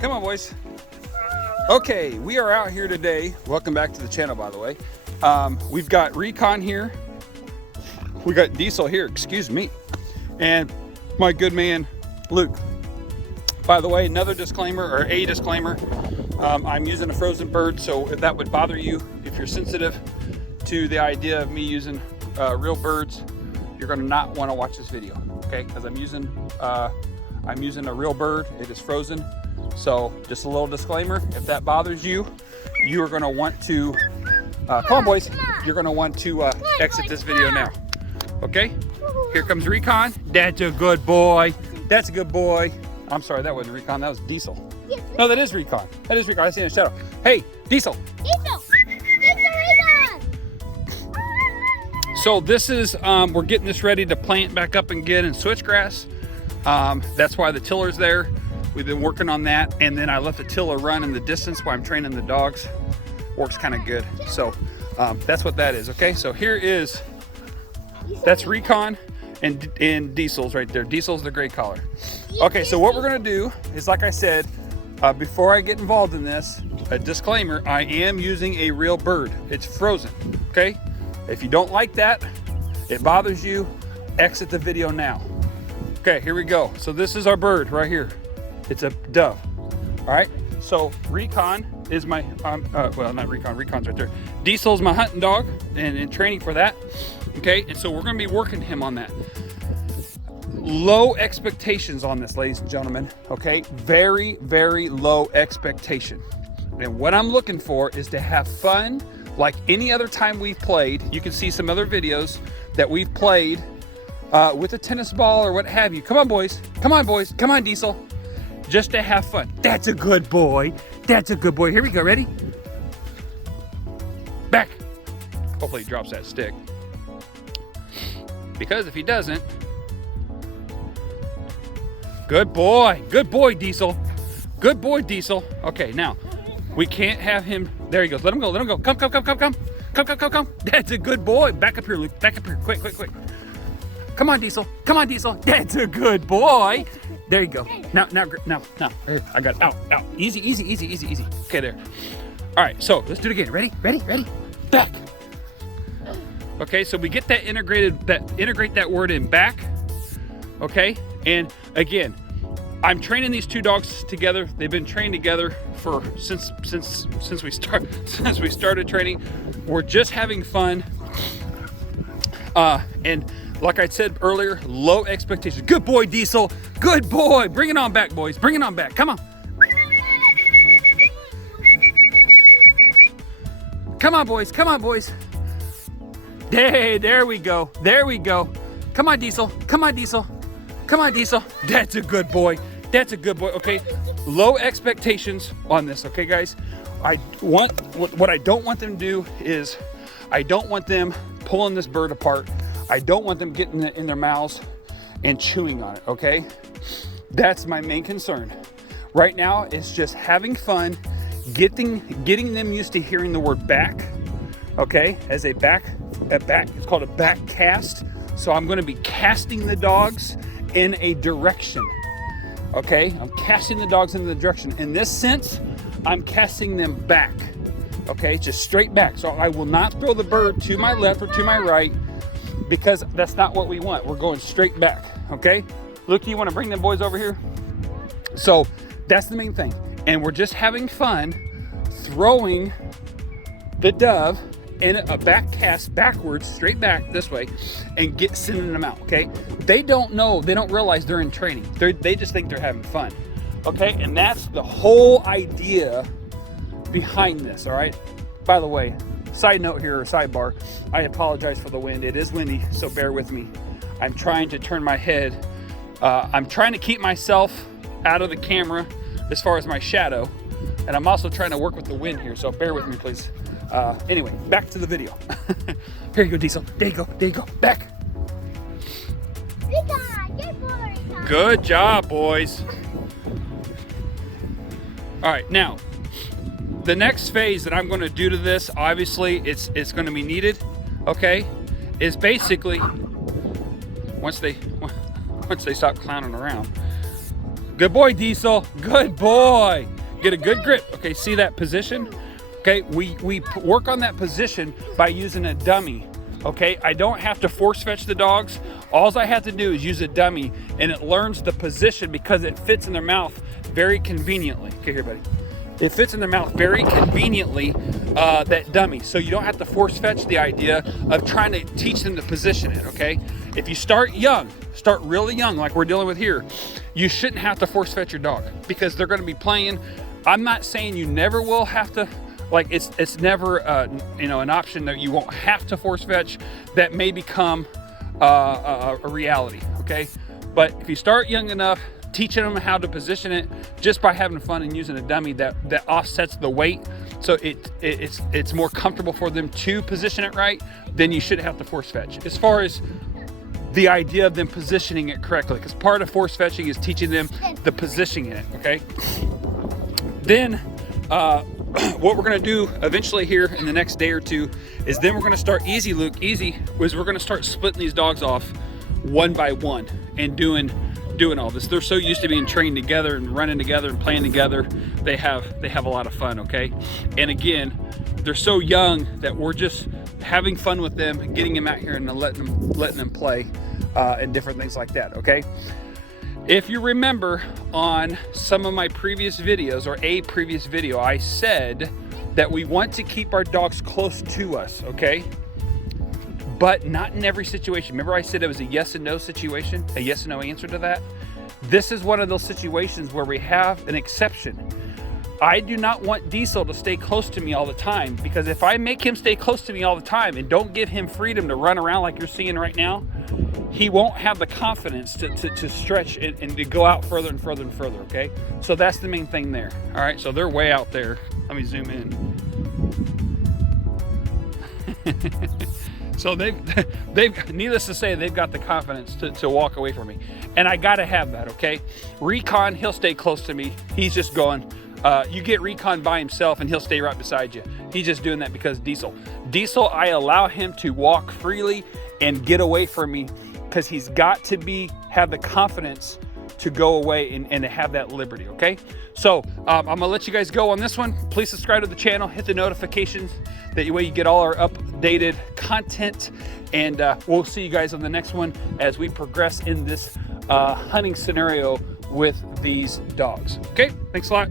Come on, boys. Okay, we are out here today. Welcome back to the channel, by the way. We've got Recon here. We got Diesel here, excuse me. And my good man, Luke. By the way, another disclaimer, or a disclaimer. I'm using a frozen bird, so if that would bother you, if you're sensitive to the idea of me using real birds, you're gonna not wanna watch this video, okay? Because I'm using a real bird, it is frozen. So just a little disclaimer, if that bothers you, you are gonna want to, come on boys, you're gonna want to exit this video now, okay? Here comes Recon. That's a good boy. That's a good boy. I'm sorry, that wasn't Recon, that was Diesel. No, that is Recon. That is Recon, I see in the shadow. Hey, Diesel. Diesel. Recon. So this is, we're getting this ready to plant back up again in switchgrass. That's why the tiller's there. We've been working on that, and then I let the tiller run in the distance while I'm training the dogs. Works kind of good. So that's what that is, okay? So here is, that's Recon and Diesel's right there. Diesel's the gray collar. Okay, so what we're gonna do is, like I said, before I get involved in this, a disclaimer, I am using a real bird. It's frozen, okay? If you don't like that, it bothers you, exit the video now. Okay, here we go. So this is our bird right here. It's a dove, all right? So Recon is my, well, not Recon, Recon's right there. Diesel's my hunting dog and in training for that, okay? And so we're gonna be working him on that. Low expectations on this, ladies and gentlemen, okay? Very, very low expectation. And what I'm looking for is to have fun like any other time we've played. You can see some other videos that we've played with a tennis ball or what have you. Come on, boys. Come on, boys. Come on, Diesel. Just to have fun. That's a good boy. That's a good boy. Here we go. Ready? Back. Hopefully he drops that stick. Because if he doesn't, good boy. Good boy, Diesel. Good boy, Diesel. Okay, now, we can't have him. There he goes. Let him go. Let him go. Come, come, come, come, come. Come, come, come, come. That's a good boy. Back up here, Luke. Back up here. Quick, quick, quick. Come on, Diesel. Come on, Diesel. That's a good boy. There you go. Now. I got it. Out. Easy, easy, easy, easy, easy. Okay, there. All right, so let's do it again. Ready? Ready? Ready? Back. Okay, so we get that integrate that word in back. Okay, and again, I'm training these two dogs together. They've been trained together for since we started training. We're just having fun, and like I said earlier, low expectations. Good boy, Diesel. Good boy. Bring it on back, boys. Bring it on back. Come on. Come on, boys. Come on, boys. Hey, there we go. There we go. Come on, Diesel. Come on, Diesel. Come on, Diesel. That's a good boy. That's a good boy. Okay. Low expectations on this. Okay, guys. What I don't want them to do is I don't want them pulling this bird apart. I don't want them getting it in their mouths and chewing on it, okay? That's my main concern. Right now, it's just having fun, getting them used to hearing the word back, okay? As a back, it's called a back cast. So I'm gonna be casting the dogs in a direction, okay? I'm casting the dogs in the direction. In this sense, I'm casting them back, okay? Just straight back. So I will not throw the bird to my left or to my right, because that's not what we want. We're going straight back, okay? Luke, you wanna bring them boys over here? So that's the main thing. And we're just having fun throwing the dove in a back cast backwards, straight back this way, and sending them out, okay? They don't know, they don't realize they're in training. They just think they're having fun, okay? And that's the whole idea behind this, all right? By the way, side note here, or sidebar, I apologize for the wind. It is windy, so bear with me. I'm trying to turn my head. I'm trying to keep myself out of the camera as far as my shadow, and I'm also trying to work with the wind here, so bear with me, please. Anyway, back to the video. Here you go, Diesel. There you go. There you go. Back. Good job, boys. All right, now, the next phase that I'm going to do to this, obviously it's going to be needed, okay, is basically once they stop clowning around, Good boy, Diesel. Good boy. Get a good grip. Okay, see that position? Okay, we work on that position by using a dummy. Okay, I don't have to force fetch the dogs. All I have to do is use a dummy, and it learns the position because it fits in their mouth very conveniently. Okay, here, buddy. It fits in their mouth very conveniently, that dummy. So you don't have to force fetch the idea of trying to teach them to position it, okay? If you start young, start really young like we're dealing with here, you shouldn't have to force fetch your dog because they're gonna be playing. I'm not saying you never will have to, like it's never you know, an option that you won't have to force fetch. That may become a reality, okay? But if you start young enough, teaching them how to position it just by having fun and using a dummy that offsets the weight, so it's more comfortable for them to position it right, then you shouldn't have to force fetch. As far as the idea of them positioning it correctly, because part of force fetching is teaching them the positioning it, okay? Then what we're gonna do eventually here in the next day or two is then we're gonna start easy, Luke, easy, was we're gonna start splitting these dogs off one by one and doing all this. They're so used to being trained together and running together and playing together. They have a lot of fun, okay? And again, they're so young that we're just having fun with them and getting them out here and letting them play and different things like that, okay? If you remember on some of my previous videos or a previous video, I said that we want to keep our dogs close to us, okay? But not in every situation. Remember I said it was a yes and no situation, a yes and no answer to that? This is one of those situations where we have an exception. I do not want Diesel to stay close to me all the time, because if I make him stay close to me all the time and don't give him freedom to run around like you're seeing right now, he won't have the confidence to stretch and to go out further and further and further, okay? So that's the main thing there. All right, so they're way out there. Let me zoom in. So they've needless to say, they've got the confidence to walk away from me. And I gotta have that, okay? Recon, he'll stay close to me. He's just going, you get Recon by himself and he'll stay right beside you. He's just doing that because Diesel, I allow him to walk freely and get away from me because he's got to have the confidence to go away and to have that liberty, okay? So I'm gonna let you guys go on this one. Please subscribe to the channel, hit the notifications, that way you get all our updated content, and we'll see you guys on the next one as we progress in this hunting scenario with these dogs. Okay, thanks a lot.